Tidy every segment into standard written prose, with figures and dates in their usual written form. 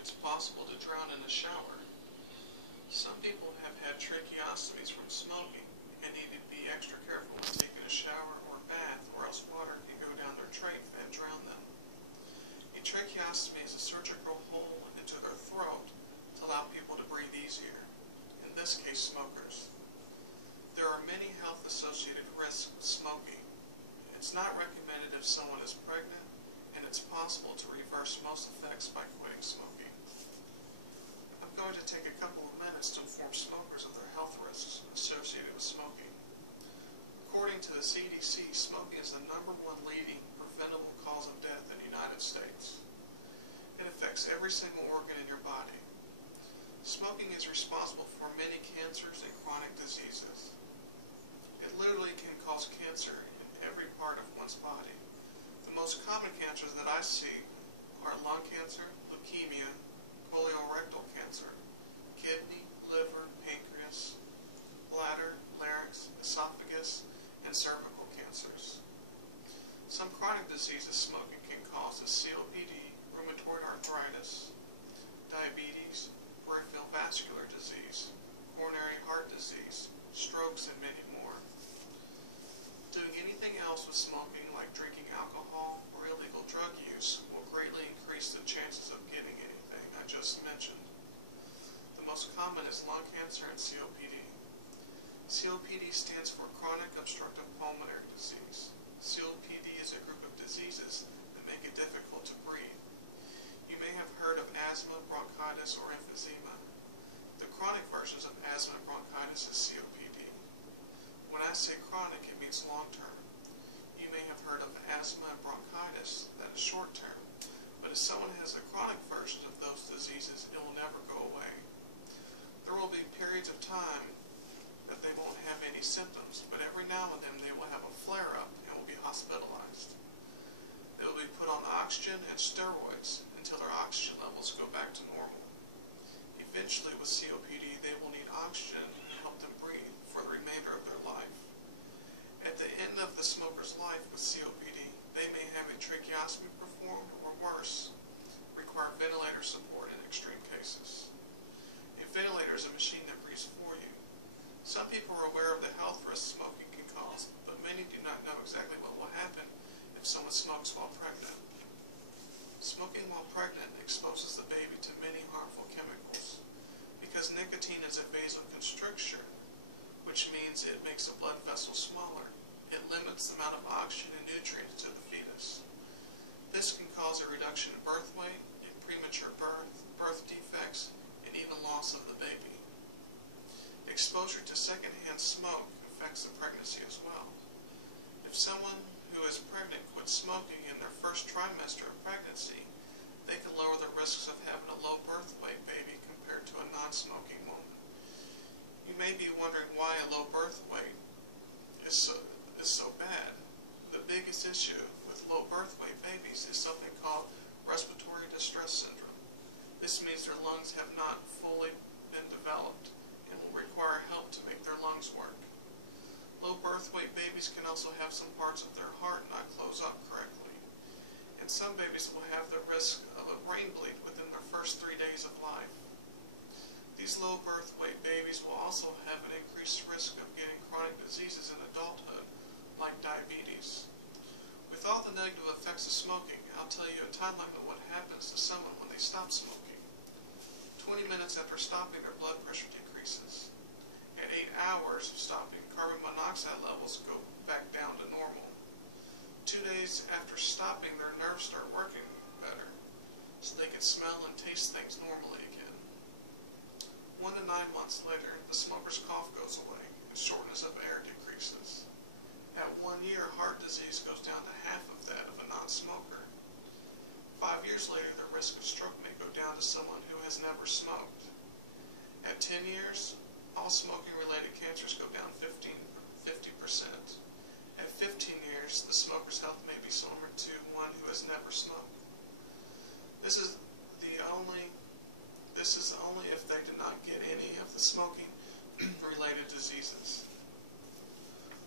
it's possible to drown in a shower. Some people have had tracheostomies from smoking and need to be extra careful when taking a shower or bath, or else water can go down their trach and drown them. A tracheostomy is a surgical hole into their throat to allow people to breathe easier, in this case smokers. There are many health-associated risks with smoking. It's not recommended if someone is pregnant, and it's possible to reverse most effects by quitting smoking. I'm going to take a couple of minutes to inform smokers of their health risks associated with smoking. According to the CDC, smoking is the #1 leading preventable cause of death in the United States. It affects every single organ in your body. Smoking is responsible for many cancers and chronic diseases. It literally can cause cancer in every part of one's body. The most common cancers that I see are lung cancer, leukemia, colorectal cancer, kidney, liver, pancreas, bladder, larynx, esophagus, and cervical cancers. Some chronic diseases smoking can cause is COPD, rheumatoid arthritis, diabetes, peripheral vascular disease, coronary heart disease, strokes, and many more. Doing anything else with smoking, like drinking alcohol or illegal drug use, will greatly increase the chances of getting anything I just mentioned. The most common is lung cancer and COPD. COPD stands for chronic obstructive pulmonary disease. COPD is a group of diseases that make it difficult to breathe. You may have heard of asthma, bronchitis, or emphysema. The chronic versions of asthma and bronchitis is COPD. When I say chronic, it means long-term. You may have heard of asthma and bronchitis, that is short-term. But if someone has a chronic version of those diseases, it will never go away. There will be periods of time that they won't have any symptoms, but every now and then they will have a flare-up and will be hospitalized. They will be put on oxygen and steroids until their oxygen levels go back to normal. Eventually, with COPD, they will need oxygen to help them breathe for the remainder of their life. At the end of the smoker's life with COPD, they may have a tracheostomy performed, or worse, require ventilator support in extreme cases. A ventilator is a machine that breathes for you. Some people are aware of the health risks smoking can cause, but many do not know exactly what will happen if someone smokes while pregnant. Smoking while pregnant exposes the baby to many harmful chemicals. Because nicotine is a vasoconstrictor, which means it makes the blood vessel smaller, it limits the amount of oxygen and nutrients to the fetus. This can cause a reduction in birth weight, in premature birth, birth defects, and even loss of the baby. Exposure to secondhand smoke affects the pregnancy as well. If someone who is pregnant quits smoking in their first trimester of pregnancy, they can lower the risks of having a low birth weight baby compared to a non-smoking woman. You may be wondering why a low birth weight is so bad. The biggest issue with low birth weight babies is something called respiratory distress syndrome. This means their lungs have not fully been developed and will require help to make their lungs work. Low birth weight babies can also have some parts of their heart not close up correctly, and some babies will have the risk of a brain bleed within their first 3 days of life. These low birth weight babies will also have an increased risk of getting chronic diseases in adulthood, like diabetes. With all the negative effects of smoking, I'll tell you a timeline of what happens to someone when they stop smoking. 20 minutes after stopping, their blood pressure decreases. At 8 hours of stopping, carbon monoxide levels go back down to normal. 2 days after stopping, their nerves start working better, so they can smell and taste things normally again. 1 to 9 months later, the smoker's cough goes away, and shortness of air decreases. At 1 year, heart disease goes down to half of that of a non-smoker. 5 years later, the risk of stroke may go down to someone who has never smoked. At 10 years, all smoking-related cancers go down 50%. At 15 years, the smoker's health may be similar to one who has never smoked. This is only if they did not get any of the smoking-related diseases.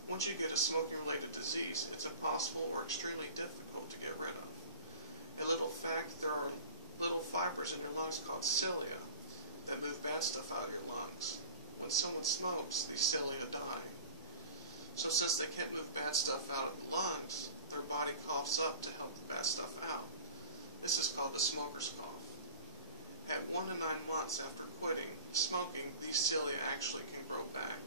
Once you get a smoking-related disease, it's impossible or extremely difficult to get rid of. A little fact, there are little fibers in your lungs called cilia that move bad stuff out of your lungs. When someone smokes, these cilia die. So since they can't move bad stuff out of the lungs, their body coughs up to help the bad stuff out. This is called the smoker's cough. At 1 to 9 months after quitting smoking, these cilia actually can grow back.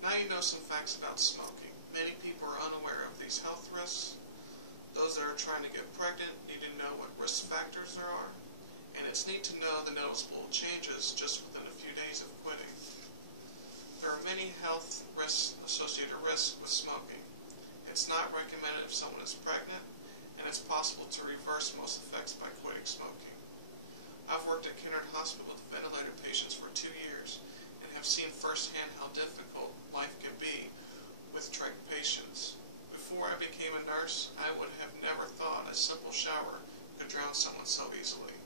Now you know some facts about smoking. Many people are unaware of these health risks. Those that are trying to get pregnant need to know what risk factors there are, and it's neat to know the noticeable changes just within a few days of quitting. There are many health associated risks with smoking. It's not recommended if someone is pregnant, and it's possible to reverse most effects by quitting smoking. I've worked at Kennard Hospital with ventilator patients for 2 years and have seen firsthand how difficult life can be with trach patients. Before I became a nurse, I would have never thought a simple shower could drown someone so easily.